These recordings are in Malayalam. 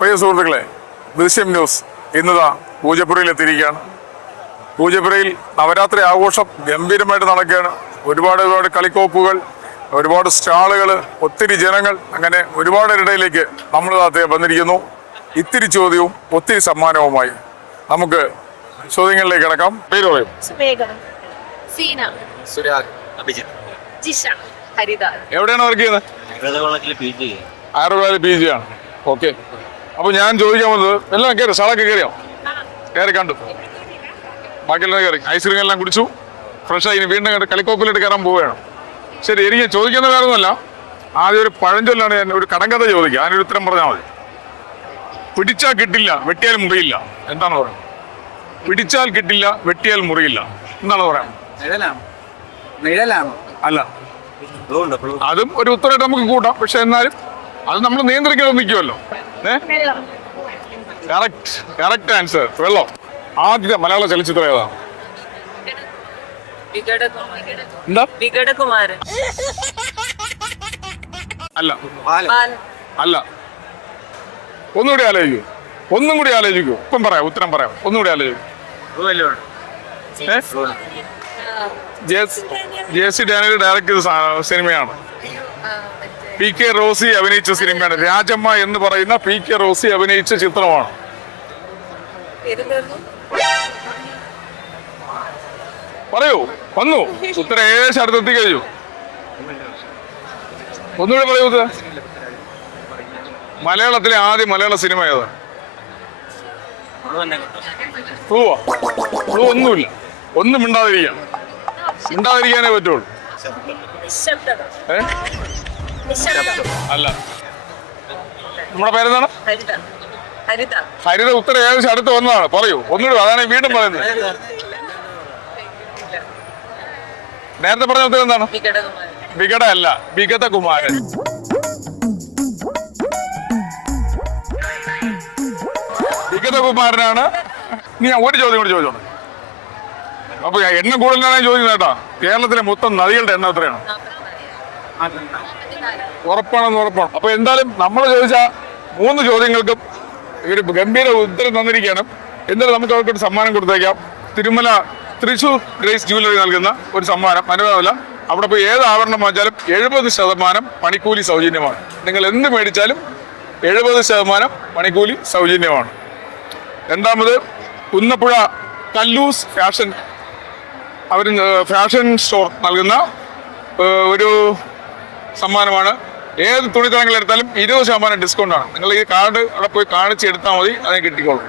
പ്രിയ സുഹൃത്തുക്കളെ ദൃശ്യം ന്യൂസ് ഇന്നതാ പൂജപ്പുരയിൽ എത്തിയിരിക്കുകയാണ് പൂജപ്പുരയിൽ നവരാത്രി ആഘോഷം ഗംഭീരമായിട്ട് നടക്കുകയാണ്. ഒരുപാട് ഒരുപാട് കളിക്കോപ്പുകൾ ഒരുപാട് സ്റ്റാളുകൾ ഒത്തിരി ജനങ്ങൾ അങ്ങനെ ഒരുപാട് ഇടയിലേക്ക് നമ്മൾ അദ്ദേഹം വന്നിരിക്കുന്നു. ഇത്തിരി ചോദ്യവും ഒത്തിരി സമ്മാനവുമായി നമുക്ക് ചോദ്യങ്ങളിലേക്ക് കിടക്കാം. പേര് പറയും. എവിടെയാണ് വർക്ക് ചെയ്യുന്നത്? ആയുർവേദ പി ജി ആണ് ഓക്കെ അപ്പോൾ ഞാൻ ചോദിക്കാൻ വന്നത് എല്ലാം കയറി സാളൊക്കെ കയറിയോ കയറി കണ്ടു. ബാക്കിയെല്ലാം കയറി ഐസ്ക്രീം എല്ലാം കുടിച്ചു. ഫ്രഷായി ഇനി വീണ്ടും കണ്ട് കളിക്കോപ്പിലിട്ട് കയറാൻ പോവുകയാണ്. ശരി എനിക്ക് ചോദിക്കുന്ന വേറൊന്നുമല്ല ആദ്യം ഒരു പഴഞ്ചൊല്ലാണ് ഞാൻ ഒരു കടങ്കഥ ചോദിക്കുക. അതിനൊരു ഉത്തരം പറഞ്ഞാൽ മതി. പിടിച്ചാൽ കിട്ടില്ല വെട്ടിയാൽ മുറിയില്ല. എന്താണ് പറയുന്നത്? പിടിച്ചാൽ കിട്ടില്ല വെട്ടിയാൽ മുറിയില്ല. എന്താണ് പറയാം അല്ല. അതും ഒരു ഉത്തരമായിട്ട് നമുക്ക് കൂട്ടാം. പക്ഷെ എന്നാലും അത് നമ്മൾ നിയന്ത്രിക്കാതെ നിൽക്കുമല്ലോ കറക്റ്റ് കറക്റ്റ് ആൻസർ വെള്ളം. ആദ്യത്തെ മലയാള ചലച്ചിത്രം ഏതാ? അല്ല. അല്ല. ഒന്നുകൂടി ആലോചിക്കൂ. ഒന്നും കൂടി ആലോചിക്കൂ. ഇപ്പം പറയാം ഉത്തരം പറയാം. ഒന്നുകൂടി ആലോചിക്കൂ. ജെ സി ഡാനിയൽ ഡയറക്ട് ചെയ്ത സിനിമയാണ്. പി കെ റോസി അഭിനയിച്ച സിനിമയാണ്. രാജമ്മ എന്ന് പറയുന്ന പി കെ റോസി അഭിനയിച്ച ചിത്രമാണ്. പറയൂ വന്നു. ഉത്തരം ഏകദേശം അടുത്തെത്തി കഴിഞ്ഞു. ഒന്നുകൂടെ പറയൂ മലയാളത്തിലെ ആദ്യ മലയാള സിനിമ ഏതാ? ഒന്നുമില്ല. ഒന്നും മിണ്ടാതിരിക്കാം. മിണ്ടാതിരിക്കാനേ പറ്റുള്ളൂ. ഏ? അല്ല. നമ്മുടെ പേരെന്താണ്? ഹരിത. ഉത്തരം ഏകദേശം അടുത്ത് വന്നതാണ്. പറയൂ. ഒന്നുകൂടി അതാണ് വീണ്ടും പറയുന്നത്. നേരത്തെ പറഞ്ഞ ഉത്തരം എന്താണ്? വികട അല്ല വിഗത കുമാരൻ വിഗത കുമാരനാണ് നീ ഒരു ചോദ്യം കൂടി ചോദിച്ചോ അപ്പൊ എണ്ണം കൂടുതലാണ് ചോദിക്കുന്നത് കേട്ടോ. കേരളത്തിലെ മൊത്തം നദികളുടെ എണ്ണം എത്രയാണ്? ഉറപ്പാണെന്ന് ഉറപ്പാണ്. അപ്പൊ എന്തായാലും നമ്മൾ ചോദിച്ച മൂന്ന് ചോദ്യങ്ങൾക്കും ഒരു ഗംഭീര ഉത്തരം തന്നിരിക്കുകയാണ്. എന്തായാലും നമുക്ക് അവർക്ക് ഒരു സമ്മാനം കൊടുത്തേക്കാം. തിരുമല തൃശൂർ ഗ്രേസ് ജുവലറി നൽകുന്ന ഒരു സമ്മാനം. അനുഭവമല്ല അവിടെ പോയി ഏത് ആഭരണം വാങ്ങിച്ചാലും എഴുപത് ശതമാനം പണിക്കൂലി സൗജന്യമാണ്. നിങ്ങൾ എന്ത് മേടിച്ചാലും എഴുപത് ശതമാനം പണിക്കൂലി സൗജന്യമാണ്. രണ്ടാമത് കുന്നപ്പുഴ കല്ലൂസ് ഫാഷൻ അവർ ഫാഷൻ സ്റ്റോർ നൽകുന്ന ഒരു സമ്മാനമാണ് ഏത് തുണിത്തരങ്ങൾ എടുത്താലും ഇരുപത് ശതമാനം ഡിസ്കൗണ്ട് ആണ്. നിങ്ങൾ ഈ കാർഡ് അവിടെ പോയി കാണിച്ച് എടുത്താൽ മതി അതിന് കിട്ടിക്കോളും.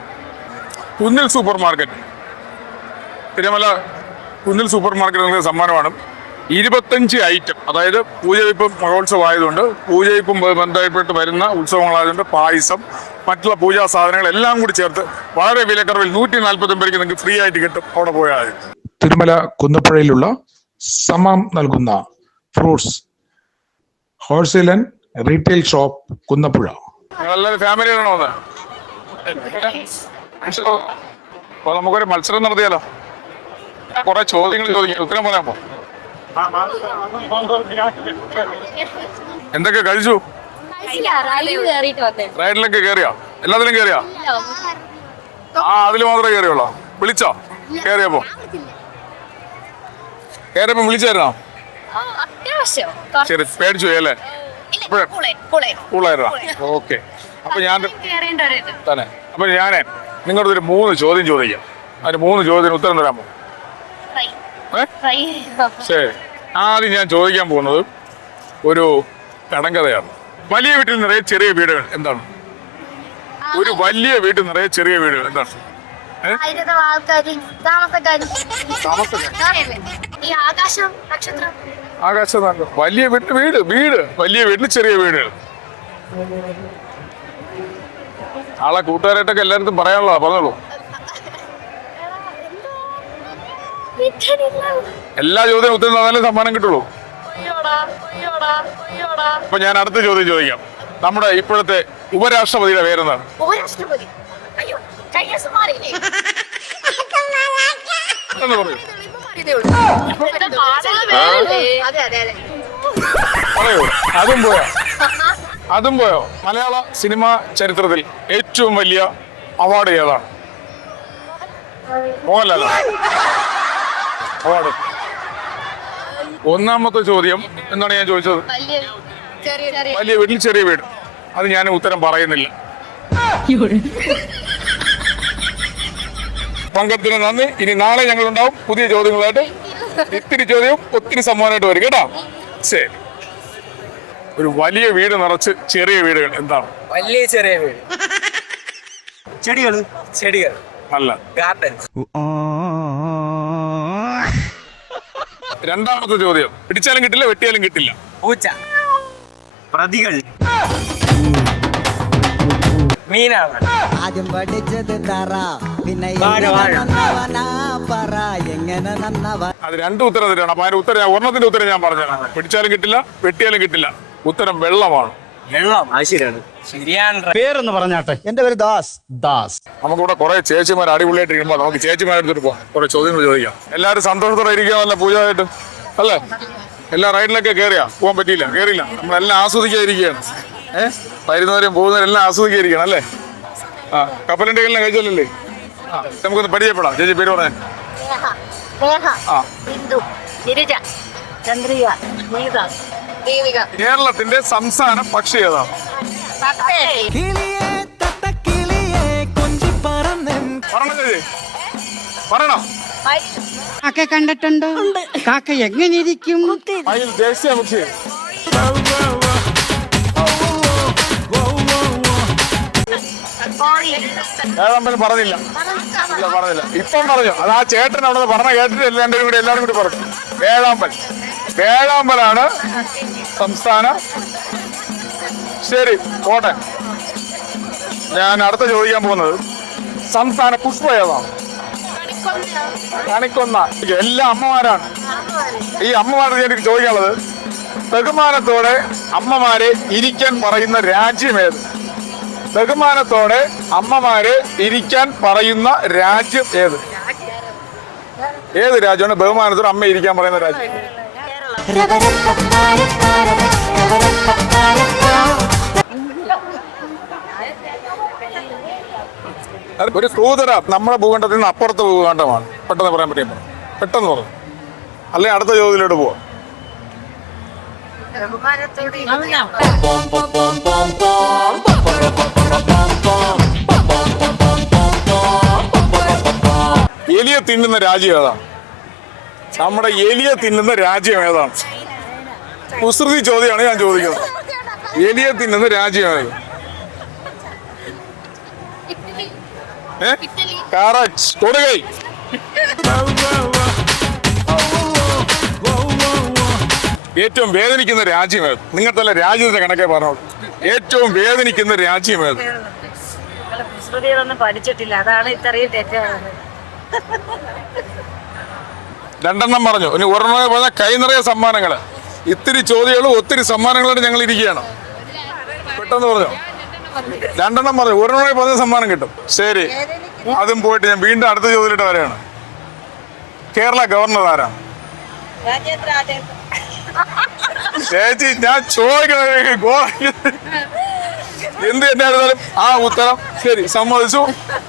Kunnil super market Thirumala Kunnil super market നിങ്ങൾക്ക് സമ്മാനമാണ്. ഇരുപത്തഞ്ച് ഐറ്റം അതായത് പൂജവയ്പും മഹോത്സവം ആയതുകൊണ്ട് പൂജവയ്പും ബന്ധപ്പെട്ട് വരുന്ന ഉത്സവങ്ങളായതുകൊണ്ട് പായസം മറ്റുള്ള പൂജാ സാധനങ്ങൾ എല്ലാം കൂടി ചേർത്ത് വളരെ വിലക്കുറവിൽ നൂറ്റി നാൽപ്പത്തി ഒമ്പതിക്ക് നിങ്ങൾക്ക് ഫ്രീ ആയിട്ട് കിട്ടും അവിടെ പോയാൽ. തിരുമല കുന്നപ്പുഴയിലുള്ള സമം നൽകുന്ന fruits wholesale and retail shop Kunnappuzha. ഫാമിലിയാണോ നമുക്കൊരു മത്സരം നടത്തിയാലോ? കുറെ ചോദ്യങ്ങൾ ചോദിക്കാം. ഉത്തരം പറയാൻ പോ എന്തൊക്കെ കഴിച്ചു? റൈഡിലൊക്കെ കേറിയോ? എല്ലാത്തിലും കേറിയോ? ആ അതിൽ മാത്രമേ കേറിയുള്ളോ? വിളിച്ചോ? കേറിയപ്പോ? കേറിയപ്പോ വിളിച്ചായിരുന്നോ? അത്യാവശ്യം. ശരി പേടിച്ചു പോയി അല്ലേ? കൂളായിരുന്നോ ഓക്കെ. അപ്പൊ ഞാൻ തന്നെ. അപ്പൊ ഞാനേ നിങ്ങളുടെ ഒരു മൂന്ന് ചോദ്യം ചോദിക്കാം. അതിന് മൂന്ന് ചോദ്യത്തിന് ഉത്തരം തരാമോ ശരി. ആദ്യം ഞാൻ ചോദിക്കാൻ പോകുന്നത് ഒരു കടങ്കഥയാണ് വലിയ വീട്ടിൽ നിറയെ ചെറിയ വീടുകൾ എന്താണ്? ഒരു വലിയ വീട്ടിൽ നിറയെ ചെറിയ വീടുകൾ എന്താണ്? താമസക്കാര് താമസക്കാര്. ഈ ആകാശം നക്ഷത്രം. ആകാശം നല്ല വലിയ വീട്ടിൽ വീട് വീട്. വലിയ വീട്ടിൽ ചെറിയ വീട് ആളെ കൂട്ടുകാരായിട്ടൊക്കെ എല്ലായിടത്തും പറയാനുള്ളതാ പറഞ്ഞോളൂ. എല്ലാ ചോദ്യം ഉത്തരം തന്നാലും സമ്മാനം കിട്ടുള്ളൂ. അപ്പൊ ഞാൻ അടുത്ത ചോദ്യം ചോദിക്കാം. നമ്മുടെ ഇപ്പോഴത്തെ ഉപരാഷ്ട്രപതിയുടെ പേരെന്താണ്? ഉപരാഷ്ട്രപതി. അയ്യോ കൈ പറയൂ. അതെ അതെ അതെ. പറയൂ അതും പോയോ? അതും പോയോ? മലയാള സിനിമാ ചരിത്രത്തിൽ ഏറ്റവും വലിയ അവാർഡ് ഏതാണ്? മോഹൻലാൽ. അവാർഡ് ഒന്നാമത്തെ ചോദ്യം എന്താണ് ഞാൻ ചോദിച്ചത്? വലിയ ചെറിയ ചെറിയ വലിയ വീട്ടിൽ ചെറിയ വീട്. അത് ഞാൻ ഉത്തരം പറയുന്നില്ല. പങ്കെടുത്തിന് നന്ദി. ഇനി നാളെ ഞങ്ങൾ ഉണ്ടാവും പുതിയ ചോദ്യങ്ങളായിട്ട്. ഇത്തിരി ചോദ്യവും ഒത്തിരി സമ്മാനമായിട്ട് വരും കേട്ടോ. ശരി. ഒരു വലിയ വീട് നിറച്ച് ചെറിയ വീടുകൾ എന്താണ്? വലിയ ചെറിയ വീട്. ചെടികൾ ചെടികൾ. അല്ല. ഗാർഡൻ രണ്ടാമത്തെ ചോദ്യം. പിടിച്ചാലും കിട്ടില്ല വെട്ടിയാലും കിട്ടില്ല. പൂച്ച. പ്രതികൾ. മീനാണ്. ആദ്യം പഠിച്ചത് തറ പിന്നെ. പറ എങ്ങനെ നന്നവ അത് രണ്ട് ഉത്തരം തരാണ് അപ്പൊ അതിന്റെ ഉത്തരം ഞാൻ ഒരെണ്ണത്തിന്റെ ഉത്തരം ഞാൻ പറഞ്ഞതാണ് പിടിച്ചാലും കിട്ടില്ല വെട്ടിയാലും കിട്ടില്ല. ഉത്തരം വെള്ളമാണ്. വെള്ളം. അത് ശരിയാണ്. ശരിയാണ്. പേരൊന്ന് പറഞ്ഞാട്ടെ. എന്റെ പേര് ദാസ്. ദാസ്. നമുക്കിവിടെ കുറെ ചേച്ചിമാർ അടിപൊളിയായിട്ട് ഇരിക്കുമ്പോൾ നമുക്ക് ചേച്ചിമാരെടുത്തിട്ട് പോകാം കുറെ ചോദ്യങ്ങൾ ചോദിക്കാം. എല്ലാരും സന്തോഷത്തോടെ ഇരിക്കാമല്ല പൂജയായിട്ട് അല്ലേ? എല്ലാ റൈഡിലൊക്കെ കേറിയാ? പോകാൻ പറ്റിയില്ല. കയറിയില്ല നമ്മളെല്ലാം ആസ്വദിക്കാതിരിക്കുകയാണ്. ഏഹ് വരുന്നവരെയും പോകുന്നവരും എല്ലാം ആസ്വദിക്കായിരിക്കണം അല്ലേ? ആ കപ്പലിന്റെ എല്ലാം കഴിച്ചല്ലേ ആ നമുക്കൊന്ന് പരിചയപ്പെടാം. ചേച്ചി പേര് ആ. ദേവിക കേരളത്തിന്റെ സംസ്ഥാന പക്ഷി ഏതാ? പറയണോ കാക്ക കണ്ടിട്ടുണ്ടോ? കാക്ക എങ്ങനെ ഇരിക്കും? ദേശീയ പക്ഷി. ഏഴമ്പലം പറഞ്ഞില്ല. ഇല്ല പറഞ്ഞില്ല. ഇപ്പം പറഞ്ഞു. അത് ആ ചേട്ടൻ അവിടെ പറഞ്ഞ കേട്ടിട്ട് എല്ലാവരും കൂടി എല്ലാവരും കൂടി പറഞ്ഞു. വേഴാമ്പൽ. വേഴാമ്പലാണ് സംസ്ഥാന. ശരി പോട്ടെ. ഞാൻ അടുത്ത ചോദിക്കാൻ പോകുന്നത് സംസ്ഥാന പുഷ്പ ഏതാണ് കണിക്കൊന്ന. എല്ലാ അമ്മമാരാണ്. ഈ അമ്മമാരെ എനിക്ക് ചോദിക്കാനുള്ളത് ബഹുമാനത്തോടെ അമ്മമാരെ ഇരിക്കാൻ പറയുന്ന രാജ്യം ഏത്? ബഹുമാനത്തോടെ അമ്മമാരെ ഇരിക്കാൻ പറയുന്ന രാജ്യം ഏത്? ഏത് രാജ്യമാണ് ബഹുമാനത്തോടെ അമ്മ ഇരിക്കാൻ പറയുന്ന രാജ്യം? ഒരു ക്രൂതര നമ്മുടെ ഭൂഖണ്ഡത്തിൽ നിന്ന് അപ്പുറത്തെ ഭൂഖണ്ഡമാണ്. പെട്ടെന്ന് പറയാൻ പറ്റും പെട്ടെന്ന് പറഞ്ഞു അല്ലെ അടുത്ത ചോദ്യത്തിലോട്ട് പോവാം. എലിയെ തിന്നുന്ന രാജ്യം ഏതാണ് നമ്മുടെ എലിയെ തിന്നുന്ന രാജ്യം ഏതാണ്? കുസൃതി ചോദ്യമാണ് ഞാൻ ചോദിക്കുന്നത്. എലിയെ തിന്നുന്ന രാജ്യം ഏത്? ഏറ്റവും വേദനിക്കുന്ന രാജ്യം ഏത്? നിങ്ങൾ തന്നെ രാജ്യത്തിന്റെ കണക്കെ പറഞ്ഞോളൂ. ഏറ്റവും വേദനിക്കുന്ന രാജ്യം ഏത്? പഠിച്ചിട്ടില്ല. അതാണ് ഇത്രയും തെറ്റാണ് രണ്ടെണ്ണം പറഞ്ഞു. ഇനി ഒരെണ്ണം പറഞ്ഞാൽ കൈ നിറയെ സമ്മാനങ്ങൾ ഇത്തിരി ചോദ്യങ്ങളും ഒത്തിരി സമ്മാനങ്ങളായിട്ട് ഞങ്ങൾ ഇരിക്കുകയാണ്. പെട്ടെന്ന് പറഞ്ഞു? രണ്ടെണ്ണം പറഞ്ഞു. ഒരെണ്ണം പറഞ്ഞ സമ്മാനം കിട്ടും. ശരി. അതും പോയിട്ട് ഞാൻ വീണ്ടും അടുത്ത ചോദ്യത്തിലിട്ട് വരെയാണ് കേരള ഗവർണർ ആരാണ്? ചേച്ചി ഞാൻ ചോദിക്കുന്നത് എന്ത് തന്നെ ആയിരുന്നാലും ആ ഉത്തരം ശരി. സമ്മതിച്ചു.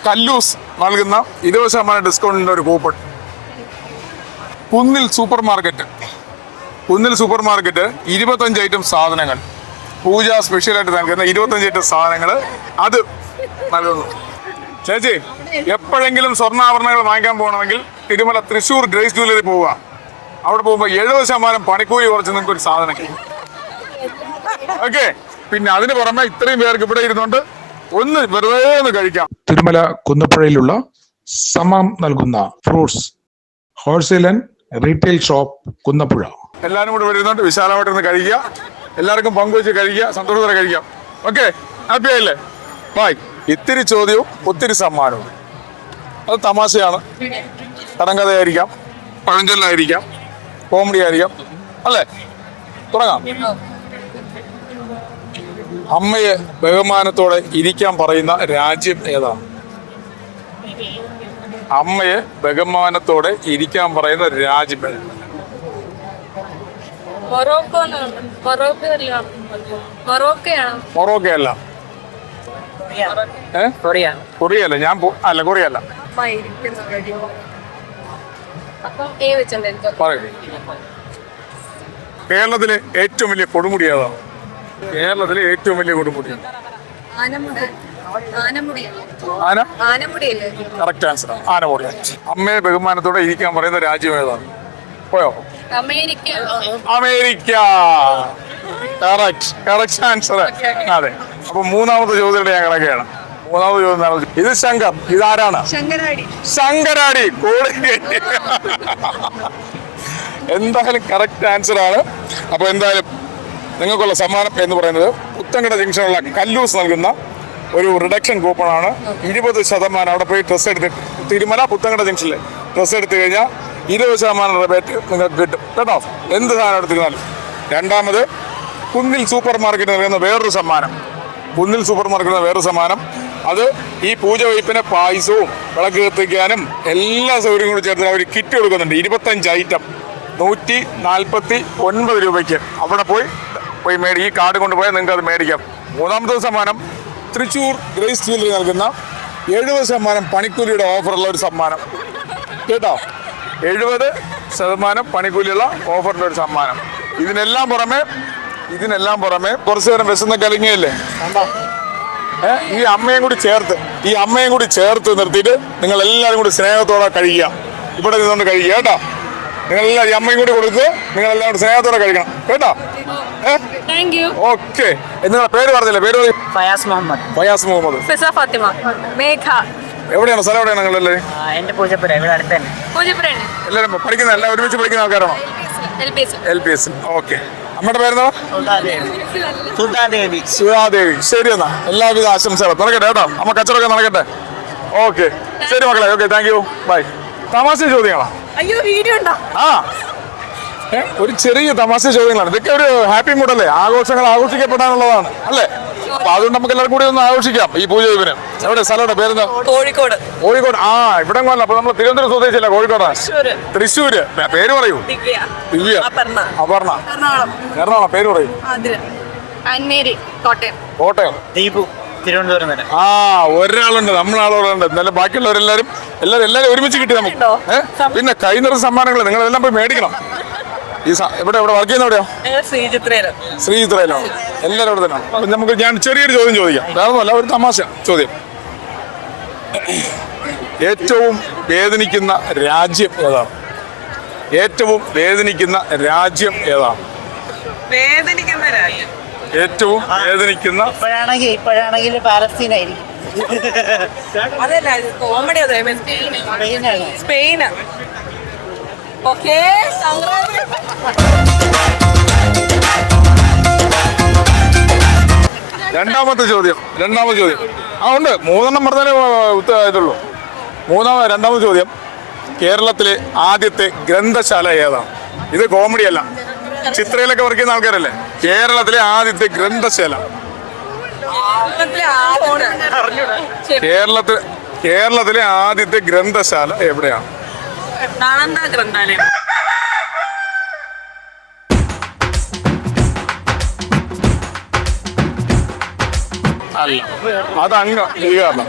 കല്ലൂസ് നൽകുന്ന ഇരുപത് ശതമാനം ഡിസ്കൗണ്ടിന്റെ ഒരു coupon Kunnil super market Kunnil super market ഇരുപത്തഞ്ച് ഐറ്റം സാധനങ്ങൾ. പൂജ സ്പെഷ്യലായിട്ട് നൽകുന്ന ഇരുപത്തഞ്ച് ഐറ്റം സാധനങ്ങൾ അത് നൽകുന്നു. ചേച്ചി എപ്പോഴെങ്കിലും സ്വർണാഭരണങ്ങൾ വാങ്ങിക്കാൻ പോകണമെങ്കിൽ തിരുമല തൃശൂർ ഗ്രേസ് ജ്വല്ലറി പോവുക. അവിടെ പോകുമ്പോൾ എഴുപത് ശതമാനം പണിക്കൂലി കുറച്ച് നിങ്ങൾക്ക് ഒരു സാധനം കിട്ടും. ഓക്കെ പിന്നെ അതിന് പുറമെ ഇത്രയും പേർക്ക് ഇവിടെ ഇരുന്നുകൊണ്ട് ഒന്ന് വെറുതെ ഒന്ന് കഴിക്കാം. തിരുമല കുന്നപ്പുഴയിലുള്ള സമം നൽകുന്ന fruits wholesale and retail shop Kunnappuzha. എല്ലാവരും കൂടെ വരുന്നുണ്ട് വിശാലമായിട്ടൊന്ന് കഴിക്കുക. എല്ലാവർക്കും പങ്കുവെച്ച് കഴിക്കുക. സന്തോഷത്തോടെ കഴിക്കാം ഓക്കെ ഹാപ്പി ആയില്ലേ? ബായ് ഇത്തിരി ചോദ്യവും ഒത്തിരി സമ്മാനവും. അത് തമാശയാണ്. കടങ്കഥയായിരിക്കാം. പഴഞ്ചൊല്ലായിരിക്കാം. കോമഡി ആയിരിക്കാം. അല്ലേ? തുടങ്ങാം. അമ്മയെ ബഹുമാനത്തോടെ ഇരിക്കാൻ പറയുന്ന രാജ്യം ഏതാണ്? അമ്മയെ ബഹുമാനത്തോടെ ഇരിക്കാൻ പറയുന്ന രാജ്യം മൊറോക്കോ മൊറോക്കോ അല്ല. കൊറിയ. കൊറിയല്ല ഞാൻ അല്ല കൊറിയല്ല പറയൂ. കേരളത്തിലെ ഏറ്റവും വലിയ കൊടുമുടി ഏതാണ്? കേരളത്തിലെ ഏറ്റവും വലിയ കൊടുമുടി. ആന? ആനമുടിയല്ലേ കറക്റ്റ് ആൻസർ ആനമുടി. അമ്മയെ ബഹുമാനത്തോടെ ഇരിക്കാൻ പറയുന്ന രാജ്യം ഏതാണ്? പോയോ? America. America. Correct correct answer അതെ. അപ്പൊ മൂന്നാമത്തെ ചോദ്യത്തിലൂടെ ഞാൻ കിടക്കുകയാണ്. മൂന്നാമത്തെ ചോദ്യം? ഇത് ശങ്കം ഇതാരാണ്? ശങ്കരാടി. കോടി. എന്തായാലും കറക്റ്റ് ആൻസർ ആണ്. അപ്പൊ എന്തായാലും നിങ്ങൾക്കുള്ള സമ്മാനം എന്ന് പറയുന്നത് പുത്തങ്കട ജംഗ്ഷനുള്ള കല്ലൂസ് നൽകുന്ന ഒരു റിഡക്ഷൻ കൂപ്പൺ ആണ്. ഇരുപത് ശതമാനം അവിടെ പോയി ഡ്രസ്സ് എടുത്ത് തിരുമല പുത്തങ്കട ജംഗ്ഷനിൽ ഡ്രസ്സ് എടുത്തു കഴിഞ്ഞാൽ ഇരുപത് ശതമാനം റിബേറ്റ് നിങ്ങൾക്ക് കിട്ടും. കേട്ടോ എന്ത് സാധനം എടുത്തിരുന്നാലും. രണ്ടാമത് കുന്നിൽ സൂപ്പർ മാർക്കറ്റ് നൽകുന്ന വേറൊരു സമ്മാനം. കുന്നിൽ സൂപ്പർ മാർക്കറ്റ് വേറൊരു സമ്മാനം. അത് ഈ പൂജ വയ്പ്പിന് പായസവും വിളക്ക് കത്തിക്കാനും എല്ലാ സൗകര്യങ്ങളും കൂടി ചേർത്ത് അവർ കിറ്റ് കൊടുക്കുന്നുണ്ട്. ഇരുപത്തഞ്ച് ഐറ്റം നൂറ്റി നാൽപ്പത്തി ഒൻപത് രൂപയ്ക്ക്. അവിടെ പോയി പോയി മേടി ഈ കാർഡ് കൊണ്ടുപോയാൽ നിങ്ങൾക്ക് അത് മേടിക്കാം. മൂന്നാമത്തെ സമ്മാനം തൃശ്ശൂർ ഗ്രേസ് ജ്വല്ലറി നൽകുന്ന എഴുപത് ശതമാനം പണിക്കൂലിയുടെ ഓഫറുള്ള ഒരു സമ്മാനം. കേട്ടോ? എഴുപത് ശതമാനം പണിക്കൂലിയുള്ള ഓഫറിന്റെ ഒരു സമ്മാനം. ഇതിനെല്ലാം പുറമെ ഇതിനെല്ലാം പുറമെ കുറച്ചു നേരം വിശന്ന കലങ്ങിയല്ലേ? ഈ അമ്മയും കൂടി ചേർത്ത് ഈ അമ്മയും കൂടി ചേർത്ത് നിർത്തിയിട്ട് നിങ്ങൾ എല്ലാവരും കൂടി സ്നേഹത്തോടെ കഴിക്കുക ഇവിടെ നിന്നുകൊണ്ട് കഴിക്കുക കേട്ടോ? നിങ്ങൾ എല്ലാ ഈ അമ്മയും കൂടി കൊടുത്ത് നിങ്ങൾ എല്ലാവരും കൂടി സ്നേഹത്തോടെ കഴിക്കണം കേട്ടോ? ഓക്കെ. നിങ്ങളെ പേര് പറഞ്ഞില്ലേ? പേര്. ഫയാസ് മുഹമ്മദ്. ഫയാസ് മുഹമ്മദ്. ഫിസ ഫാത്തിമ. മേഘ. എവിടെയാണ്? സ്ഥലം എവിടെയാണ് നിങ്ങളല്ലേ എന്റെ പൂജപ്പുര ഇവിടെ അടുത്ത് തന്നെ. പൂജപ്പുരയാണ്. എല്ലാവരും പഠിക്കുന്ന എല്ലാം ഒരുമിച്ച് പഠിക്കുന്ന ആൾക്കാരാണോ? L P S okay. അമ്മയുടെ പേരെന്താ? സുധാദേവി. സുധാദേവി. ശരി എന്നാ. എല്ലാവിധ ആശംസകളും. നടക്കട്ടെ കേട്ടോ. അമ്മ കച്ചവടമൊക്കെ നടക്കട്ടെ. ഓക്കെ. ശരി മക്കളെ. ഓക്കെ താങ്ക് യു ബൈ തമാശ ചോദ്യങ്ങളാ? അയ്യോ വീഡിയോ ഉണ്ടോ? ആ. ഒരു ചെറിയ തമാശ ചോദ്യങ്ങളാണ്. ഇതൊക്കെ ഒരു ഹാപ്പി മൂഡല്ലേ? ആഘോഷങ്ങൾ ആഘോഷിക്കപ്പെടാനുള്ളതാണ്. അല്ലേ? അപ്പൊ അതുകൊണ്ട് നമുക്ക് എല്ലാവർക്കും കൂടി ഒന്ന് ആഘോഷിക്കാം ഈ പൂജ ഇവന് എവിടെ സ്ഥലമുണ്ട്? പേരെന്താ? കോഴിക്കോട്. കോഴിക്കോട്. ആ ഇവിടെ കൊല്ലം അപ്പൊ നമ്മൾ തിരുവനന്തപുരം സ്വദേശിയല്ല കോഴിക്കോടാണ് തൃശ്ശൂര്. പേര് പറയൂ. ദിവ്യ. അപർണ. എറണാകുളം. പേര് പറയൂ. കോട്ടയം. കോട്ടയം. ദീപു തിരുവനന്തപുരം തന്നെ. ആ ഒരാളുണ്ട്. നമ്മളാളുകളുണ്ട്. എന്നാലും ബാക്കിയുള്ളവരെല്ലാരും എല്ലാരും എല്ലാരും ഒരുമിച്ച് കിട്ടി നമുക്ക്. പിന്നെ കൈ നിറ സമ്മാനങ്ങൾ നിങ്ങൾ എല്ലാം പോയി മേടിക്കണം. ഈ എവിടെ ഇവിടെ ഇവിടെ വർക്ക് ചെയ്യുന്ന എവിടെയോ? ശ്രീചിത്രയിൽ ശ്രീചിത്രയിലാണ് എല്ലാവരും ഇവിടെ തന്നെയാണ്? അപ്പൊ നമുക്ക് ഞാൻ ചെറിയൊരു ചോദ്യം ചോദിക്കാം. വേറൊന്നുമല്ല ഒരു തമാശ ചോദ്യം. ഏറ്റവും വേദനിക്കുന്ന രാജ്യം ഏതാണ്? ഏറ്റവും വേദനിക്കുന്ന രാജ്യം ഏതാണ്? വേദനിക്കുന്ന രാജ്യം. ഏറ്റവും വേദനിക്കുന്ന ഇപ്പോഴാണെങ്കിൽ ഇപ്പോഴാണെങ്കിൽ പാലസ്തീൻ ആയിരിക്കും. അതല്ല കോമഡി അതെ സ്പെയിന്. ഓക്കെ രണ്ടാമത്തെ ചോദ്യം രണ്ടാമത്തെ ചോദ്യം. ആ ഉണ്ട്. മൂന്നെണ്ണം പറഞ്ഞാലേ ഇതുള്ളൂ. മൂന്നാമത് രണ്ടാമത്തെ ചോദ്യം. കേരളത്തിലെ ആദ്യത്തെ ഗ്രന്ഥശാല ഏതാണ്? ഇത് കോമഡി അല്ല. ചിത്രയിലൊക്കെ വർക്ക് ചെയ്യുന്ന ആൾക്കാരല്ലേ? കേരളത്തിലെ ആദ്യത്തെ ഗ്രന്ഥശാല. കേരളത്തിൽ കേരളത്തിലെ ആദ്യത്തെ ഗ്രന്ഥശാല എവിടെയാണ്? നാളന്ത ഗ്രന്ഥാലയം? അല്ല. അത് അങ്ങ് കാരണം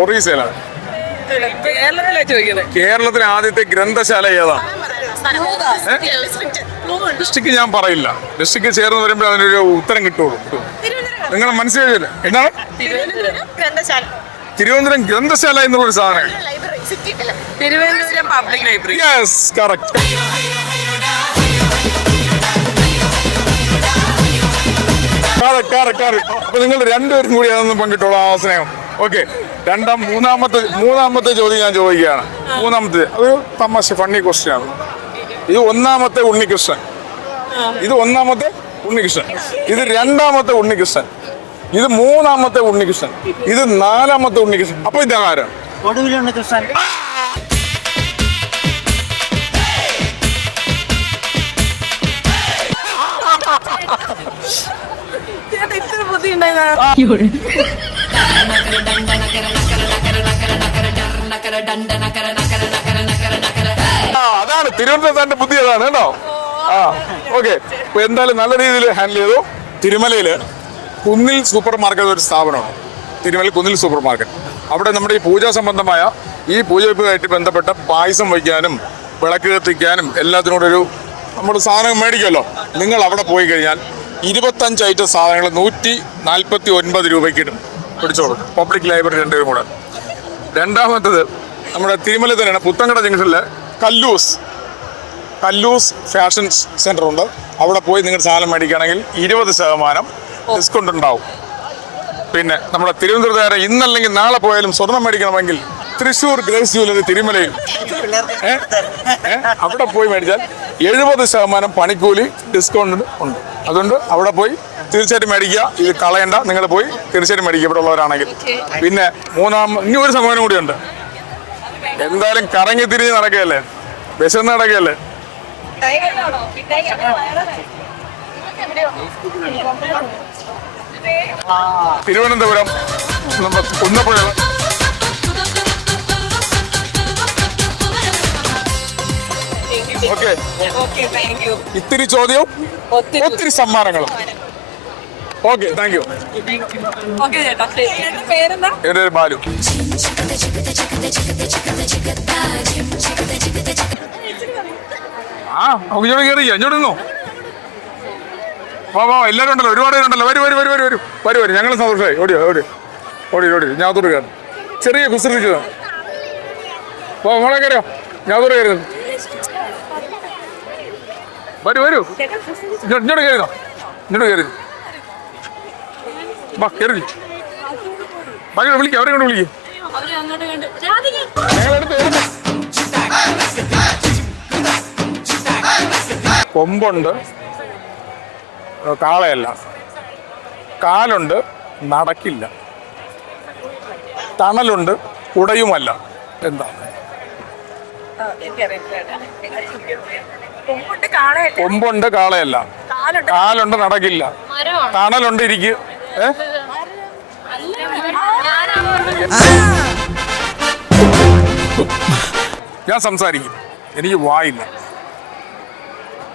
ഒറീസയിലാണ് കേരളത്തിലാ ആദ്യത്തെ ഗ്രന്ഥശാല ഏതാണ് ഡിസ്ട്രിക്ട് ഞാൻ പറയില്ല. ഡിസ്ട്രിക്ട് ചേർന്ന് വരുമ്പോൾ അതിനൊരു ഉത്തരം കിട്ടുള്ളൂ. നിങ്ങൾ മനസ്സിലായില്ല? എന്താണ്? ഗ്രന്ഥശാല. തിരുവനന്തപുരം ഗ്രന്ഥശാല എന്നുള്ളൊരു സാധനം. തിരുവനന്തപുരം പബ്ലിക് ലൈബ്രറി യെസ് അപ്പൊ നിങ്ങൾ രണ്ടുപേരും കൂടി അതൊന്നും പങ്കിട്ടോളാം ആ സ്നേഹം. ഓക്കെ രണ്ടാം മൂന്നാമത്തെ മൂന്നാമത്തെ ചോദ്യം ഞാൻ ചോദിക്കുകയാണ്. മൂന്നാമത്തെ അത് തമാശ ഫണ്ണി ക്വസ്റ്റ്യൻ ആണ്. ഇത് ഒന്നാമത്തെ ഉണ്ണികൃഷ്ണൻ. ഇത് ഒന്നാമത്തെ ഉണ്ണികൃഷ്ണൻ. ഇത് രണ്ടാമത്തെ ഉണ്ണികൃഷ്ണൻ. ഇത് മൂന്നാമത്തെ ഉണ്ണികൃഷ്ണൻ. ഇത് നാലാമത്തെ ഉണ്ണികൃഷ്ണൻ. അപ്പൊ ഇത് ആരാണ് ഒടുവിലുണ്ട് കൃഷ്ണൻ അതാണ്. തിരുവനന്തപുരത്തിന്റെ ബുദ്ധി അതാണ് കേട്ടോ. ആ ഓക്കെ. എന്തായാലും നല്ല രീതിയിൽ ഹാൻഡിൽ ചെയ്തു. തിരുമലയിൽ കുന്നിൽ സൂപ്പർ മാർക്കറ്റ് ഒരു സ്ഥാപനമാണ് തിരുമല കുന്നിൽ സൂപ്പർ മാർക്കറ്റ്. അവിടെ നമ്മുടെ ഈ പൂജാ സംബന്ധമായ ഈ പൂജവെപ്പുമായിട്ട് ബന്ധപ്പെട്ട പായസം വയ്ക്കാനും വിളക്ക് കത്തിക്കാനും എല്ലാത്തിനോടൊരു നമ്മൾ സാധനം മേടിക്കുമല്ലോ. നിങ്ങൾ അവിടെ പോയി കഴിഞ്ഞാൽ ഇരുപത്തഞ്ച് ഐറ്റം സാധനങ്ങൾ നൂറ്റി നാൽപ്പത്തി ഒൻപത് രൂപയ്ക്ക് ഇടും പിടിച്ചോളൂ. പബ്ലിക് ലൈബ്രറി രണ്ടുപേരും കൂടെ. രണ്ടാമത്തത് നമ്മുടെ തിരുമല തന്നെയാണ് പുത്തങ്കട ജംഗ്ഷനിൽ കല്ലൂസ്. കല്ലൂസ് ഫാഷൻ സെന്റർ ഉണ്ട് അവിടെ പോയി നിങ്ങൾ സാധനം മേടിക്കുകയാണെങ്കിൽ ഇരുപത് ശതമാനം ഡിസ്കൗണ്ട് ഉണ്ടാവും. പിന്നെ നമ്മുടെ തിരുവനന്തപുരത്തുകാരെ ഇന്നല്ലെങ്കിൽ നാളെ പോയാലും സ്വർണം മേടിക്കണമെങ്കിൽ തൃശ്ശൂർ ഗ്രേസ് ജ്വല്ലറി തിരുമലയിൽ? അവിടെ പോയി മേടിച്ചാൽ എഴുപത് ശതമാനം പണിക്കൂലി ഡിസ്കൗണ്ട് ഉണ്ട്. അതുകൊണ്ട് അവിടെ പോയി തീർച്ചയായിട്ടും മേടിക്കുക. ഇത് കളയണ്ട. നിങ്ങൾ പോയി തീർച്ചയായിട്ടും മേടിക്കുക. ഇവിടെ ഉള്ളവരാണെങ്കിൽ. പിന്നെ മൂന്നാം ഇനി ഒരു സമ്മാനം കൂടിയുണ്ട് എന്തായാലും കറങ്ങി തിരിഞ്ഞ് നടക്കുകയല്ലേ? വിശന്ന് നടക്കുകയല്ലേ? തിരുവനന്തപുരം കുന്നപ്പുഴ. ഓക്കെ ഇത്തിരി ചോദ്യവും ഒത്തിരി സമ്മാനങ്ങളും. ഓക്കെ താങ്ക് യു എന്റെ പേര് ബാലു ആ ഇങ്ങോട്ട് കയറി ഇങ്ങോട്ട് നിന്നോ? വാ എല്ലാവരും ഉണ്ടല്ലോ. ഒരുപാട് പേരുണ്ടല്ലോ വരും വരും വരും വരും വരും. വരും ഞങ്ങൾ സന്തോഷമായി. ഓടിയോ ഓടി. ഓടി ഓടി ഞാൻ അതോട് ചെറിയ കുസൃതിക്കുക വാ മോളെ കയറിയോ ഞാൻ അതോട് കയറി വരൂ വരൂ. ഇങ്ങോട്ട് കയറിയോ ഇങ്ങോട്ട് കയറി വാ. കയറി ബാക്കി വിളിക്കുക അവരെ കൊണ്ട് വിളിക്കും. ഞങ്ങളെടുത്ത് എടുത്ത്. കൊമ്പുണ്ട്. കാളയല്ല. കാലുണ്ട് നടക്കില്ല. തണലുണ്ട് ഉടയുമല്ല. എന്താ കൊമ്പുണ്ട് കാളയല്ല. കാലുണ്ട്. കാലുണ്ട് നടക്കില്ല. തണലുണ്ട് ഇരിക്കു. ഏ? ഞാൻ സംസാരിക്കും. എനിക്ക് വായില്ല.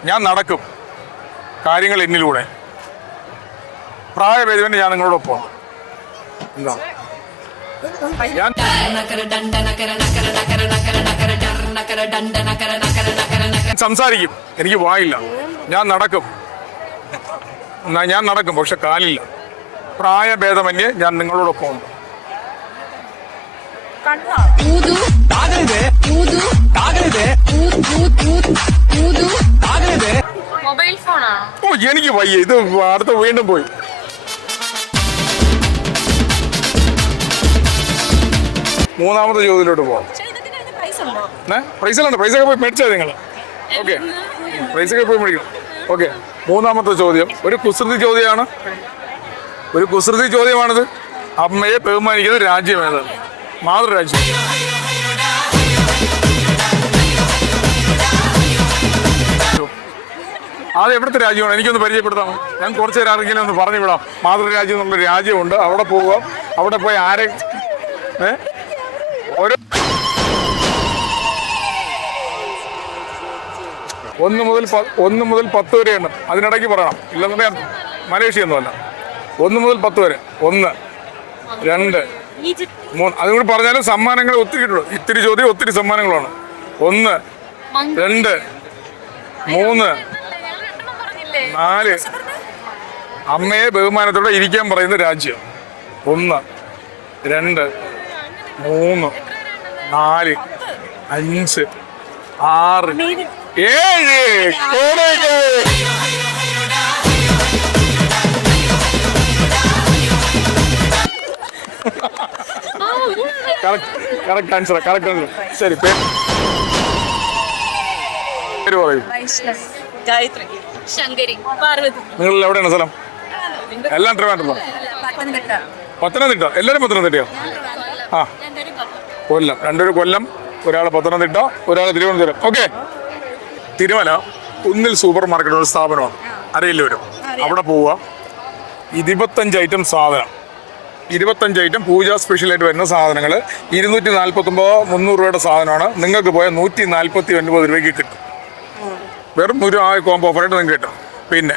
ഞാൻ നടക്കും. കാര്യങ്ങൾ എന്നിലൂടെ. പ്രായഭേദവന് ഞാൻ നിങ്ങളോടൊപ്പം. എന്താ? സംസാരിക്കും. എനിക്ക് വായില്ല. ഞാൻ നടക്കും. ഞാൻ നടക്കും പക്ഷെ കാലില്ല. പ്രായഭേദമന്യേ ഞാൻ നിങ്ങളോടൊപ്പം ഉണ്ട്. എനിക്ക് വയ്യ. ഇത് അടുത്ത വീണ്ടും പോയി. മൂന്നാമത്തെ ചോദ്യത്തിലോട്ട് ഏ പ്രൈസിലുണ്ട് പ്രൈസൊക്കെ പോയി മേടിച്ചാൽ നിങ്ങൾ ഓക്കെ. പ്രൈസൊക്കെ പോയി മേടിക്കണം. ഓക്കെ. മൂന്നാമത്തെ ചോദ്യം. ഒരു കുസൃതി ചോദ്യമാണ്. ഒരു കുസൃതി ചോദ്യമാണിത്. അമ്മയെ ബഹുമാനിക്കുന്ന രാജ്യമേതാണ് മാതൃരാജ്യം. അത് എവിടുത്തെ രാജ്യമാണ്? എനിക്കൊന്ന് പരിചയപ്പെടുത്താമോ? ഞാൻ കുറച്ച് നേരം ഒന്ന് പറഞ്ഞു വിടാം. മാതൃരാജ്യം എന്നുള്ള രാജ്യമുണ്ട്. അവിടെ പോവുക അവിടെ പോയി ആരെ ഏ? ഓരോ ഒന്ന് മുതൽ ഒന്ന് മുതൽ പത്ത് വരെയാണ് അതിനിടയ്ക്ക് പറയണം. ഇല്ലെന്നുണ്ടെങ്കിൽ മലേഷ്യ ഒന്നുമല്ല ഒന്ന് മുതൽ പത്ത് വരെ. ഒന്ന് രണ്ട് മൂന്ന്. അതും കൂടി പറഞ്ഞാലും സമ്മാനങ്ങൾ ഒത്തിരി കിട്ടുള്ളൂ. ഇത്തിരി ചോദ്യം ഒത്തിരി സമ്മാനങ്ങളാണ്. ഒന്ന് രണ്ട് മൂന്ന് നാല്. അമ്മയെ ബഹുമാനത്തോടെ ഇരിക്കാൻ പറയുന്ന രാജ്യം. ഒന്ന് രണ്ട് മൂന്ന് നാല് അഞ്ച് ആറ് ഏഴ്. കറക്റ്റ് ആൻസർ കറക്റ്റ് ആൻസർ ശരി പേര് പേര് പറയൂ. ഗായത്രി. പാർവതി. നിങ്ങൾ എവിടെയാണ് സ്ഥലം? എല്ലാം ട്രിവാൻഡ്രം പത്തനംതിട്ട. എല്ലാവരും പത്തനംതിട്ടയോ? ആ. കൊല്ലം. രണ്ടൊരു കൊല്ലം ഒരാൾ പത്തനംതിട്ട ഒരാൾ Thiruvananthapuram. Okay. Thirumala Kunnil super market ഒരു സ്ഥാപനമാണ്. അറിയില്ല വരും അവിടെ പോവുക. ഇരുപത്തഞ്ച് ഐറ്റം സാധനം. ഇരുപത്തഞ്ച് ഐറ്റം പൂജ സ്പെഷ്യലായിട്ട് വരുന്ന സാധനങ്ങൾ ഇരുന്നൂറ്റി നാൽപ്പത്തൊമ്പത് മുന്നൂറ് രൂപയുടെ സാധനമാണ്. നിങ്ങൾക്ക് പോയാൽ നൂറ്റി നാൽപ്പത്തി ഒൻപത് രൂപയ്ക്ക് കിട്ടും. വെറും ഒരു ആ കോംബോ ഓഫറായിട്ട് നിങ്ങൾക്ക് കിട്ടും. പിന്നെ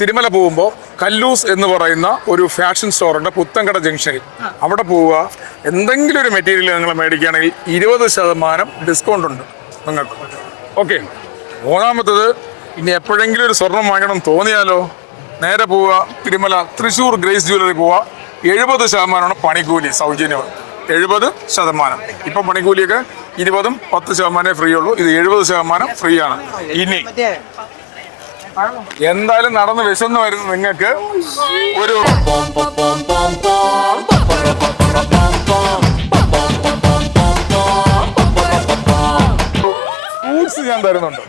തിരുമല പോകുമ്പോൾ കല്ലൂസ് എന്ന് പറയുന്ന ഒരു ഫാഷൻ സ്റ്റോറുണ്ട് പുത്തങ്കട ജംഗ്ഷനിൽ. അവിടെ പോവുക. എന്തെങ്കിലും ഒരു മെറ്റീരിയൽ നിങ്ങൾ മേടിക്കുകയാണെങ്കിൽ ഇരുപത് ശതമാനം ഡിസ്കൗണ്ട് ഉണ്ട് നിങ്ങൾക്ക്. ഓക്കെ മൂന്നാമത്തത് ഇനി എപ്പോഴെങ്കിലും ഒരു സ്വർണം വാങ്ങണം തോന്നിയാലോ? നേരെ പോവുക തിരുമല തൃശ്ശൂർ ഗ്രേസ് ജ്വല്ലറി പോവുക. എഴുപത് ശതമാനമാണ് പണിക്കൂലി സൗജന്യം എഴുപത് ശതമാനം. ഇപ്പം പണിക്കൂലിയൊക്കെ ഇരുപതും പത്ത് ശതമാനമേ ഫ്രീ ഉള്ളൂ. ഇത് എഴുപത് ശതമാനം ഫ്രീ ആണ്. ഇനി എന്തായാലും നടന്ന് വിശന്ന് വരുന്ന നിങ്ങൾക്ക് ഒരു ഫ്രൂട്ട്സ് ഞാൻ തരുന്നുണ്ട്?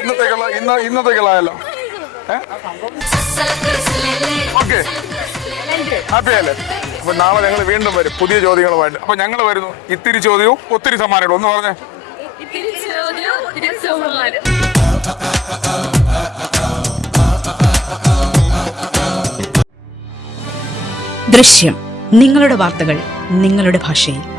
ഇന്നത്തേക്കുള്ള ഇന്ന ഇന്നത്തേക്കുള്ളതല്ലോ. ഓക്കെ. ഹാപ്പി അല്ലേ? അപ്പൊ നാളെ ഞങ്ങൾ വീണ്ടും വരും. പുതിയ ചോദ്യങ്ങളുമായിട്ട്. അപ്പൊ ഞങ്ങൾ വരുന്നു. ഇത്തിരി ചോദ്യവും ഒത്തിരി സമ്മാനങ്ങളും. ഒന്ന് പറഞ്ഞേ. ദൃശ്യം. നിങ്ങളുടെ വാർത്തകൾ നിങ്ങളുടെ ഭാഷയിൽ.